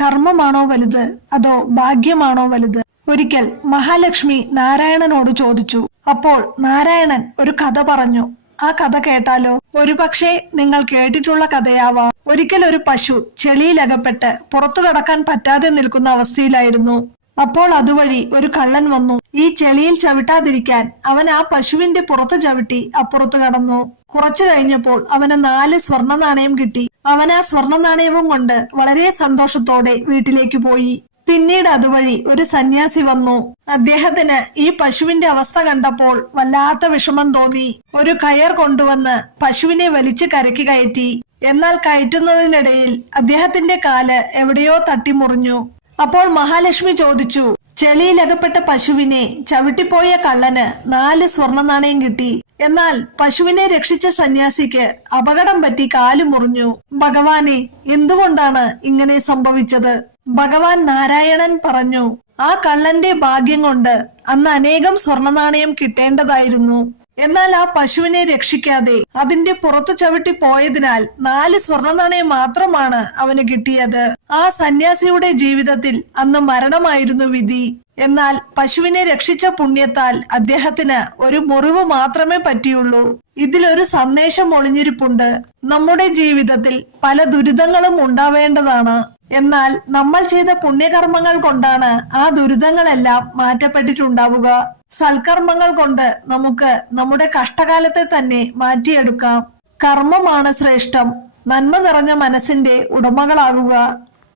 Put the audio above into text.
കർമ്മമാണോ വലുത് അതോ ഭാഗ്യമാണോ വലുത്? ഒരിക്കൽ മഹാലക്ഷ്മി നാരായണനോട് ചോദിച്ചു. അപ്പോൾ നാരായണൻ ഒരു കഥ പറഞ്ഞു. ആ കഥ കേട്ടാലോ? ഒരുപക്ഷെ നിങ്ങൾ കേട്ടിട്ടുള്ള കഥയാവാം. ഒരിക്കൽ ഒരു പശു ചെളിയിലകപ്പെട്ട് പുറത്തു കടക്കാൻ പറ്റാതെ നിൽക്കുന്ന അവസ്ഥയിലായിരുന്നു. അപ്പോൾ അതുവഴി ഒരു കള്ളൻ വന്നു. ഈ ചെളിയിൽ ചവിട്ടാതിരിക്കാൻ അവൻ ആ പശുവിന്റെ പുറത്ത് ചവിട്ടി അപ്പുറത്ത് കടന്നു. കുറച്ചു കഴിഞ്ഞപ്പോൾ അവന് 4 സ്വർണ്ണ നാണയം കിട്ടി. അവൻ ആ സ്വർണ്ണ നാണയവും കൊണ്ട് വളരെ സന്തോഷത്തോടെ വീട്ടിലേക്ക് പോയി. പിന്നീട് അതുവഴി ഒരു സന്യാസി വന്നു. അദ്ദേഹത്തിന് ഈ പശുവിന്റെ അവസ്ഥ കണ്ടപ്പോൾ വല്ലാത്ത വിഷമം തോന്നി. ഒരു കയർ കൊണ്ടുവന്ന് പശുവിനെ വലിച്ചു കരയ്ക്ക് കയറ്റി. എന്നാൽ കയറ്റുന്നതിനിടയിൽ അദ്ദേഹത്തിന്റെ കാല് എവിടെയോ തട്ടിമുറിഞ്ഞു. അപ്പോൾ മഹാലക്ഷ്മി ചോദിച്ചു, ചെളിയിലകപ്പെട്ട പശുവിനെ ചവിട്ടിപ്പോയ കള്ളന് 4 സ്വർണ്ണ നാണയം കിട്ടി. എന്നാൽ പശുവിനെ രക്ഷിച്ച സന്യാസിക്ക് അപകടം പറ്റി കാല് മുറിഞ്ഞു. ഭഗവാനെ, എന്തുകൊണ്ടാണ് ഇങ്ങനെ സംഭവിച്ചത്? ഭഗവാൻ നാരായണൻ പറഞ്ഞു, ആ കള്ളന്റെ ഭാഗ്യം കൊണ്ട് അന്ന് അനേകം സ്വർണ്ണ നാണയം കിട്ടേണ്ടതായിരുന്നു. എന്നാൽ ആ പശുവിനെ രക്ഷിക്കാതെ അതിന്റെ പുറത്തു ചവിട്ടി പോയതിനാൽ 4 സ്വർണ്ണ നാണയം മാത്രമാണ് അവന് കിട്ടിയത്. ആ സന്യാസിയുടെ ജീവിതത്തിൽ അന്ന് മരണമായിരുന്നു വിധി. എന്നാൽ പശുവിനെ രക്ഷിച്ച പുണ്യത്താൽ അദ്ദേഹത്തിന് ഒരു മുറിവ് മാത്രമേ പറ്റിയുള്ളൂ. ഇതിലൊരു സന്ദേശം ഒളിഞ്ഞിരിപ്പുണ്ട്. നമ്മുടെ ജീവിതത്തിൽ പല ദുരിതങ്ങളും ഉണ്ടാവേണ്ടതാണ്. എന്നാൽ നമ്മൾ ചെയ്ത പുണ്യകർമ്മങ്ങൾ കൊണ്ടാണ് ആ ദുരിതങ്ങളെല്ലാം മാറ്റപ്പെട്ടിട്ടുണ്ടാവുക. സൽക്കർമ്മങ്ങൾ കൊണ്ട് നമുക്ക് നമ്മുടെ കഷ്ടകാലത്തെ തന്നെ മാറ്റിയെടുക്കാം. കർമ്മമാണ് ശ്രേഷ്ഠം. നന്മ നിറഞ്ഞ മനസ്സിന്റെ ഉടമകളാകുക.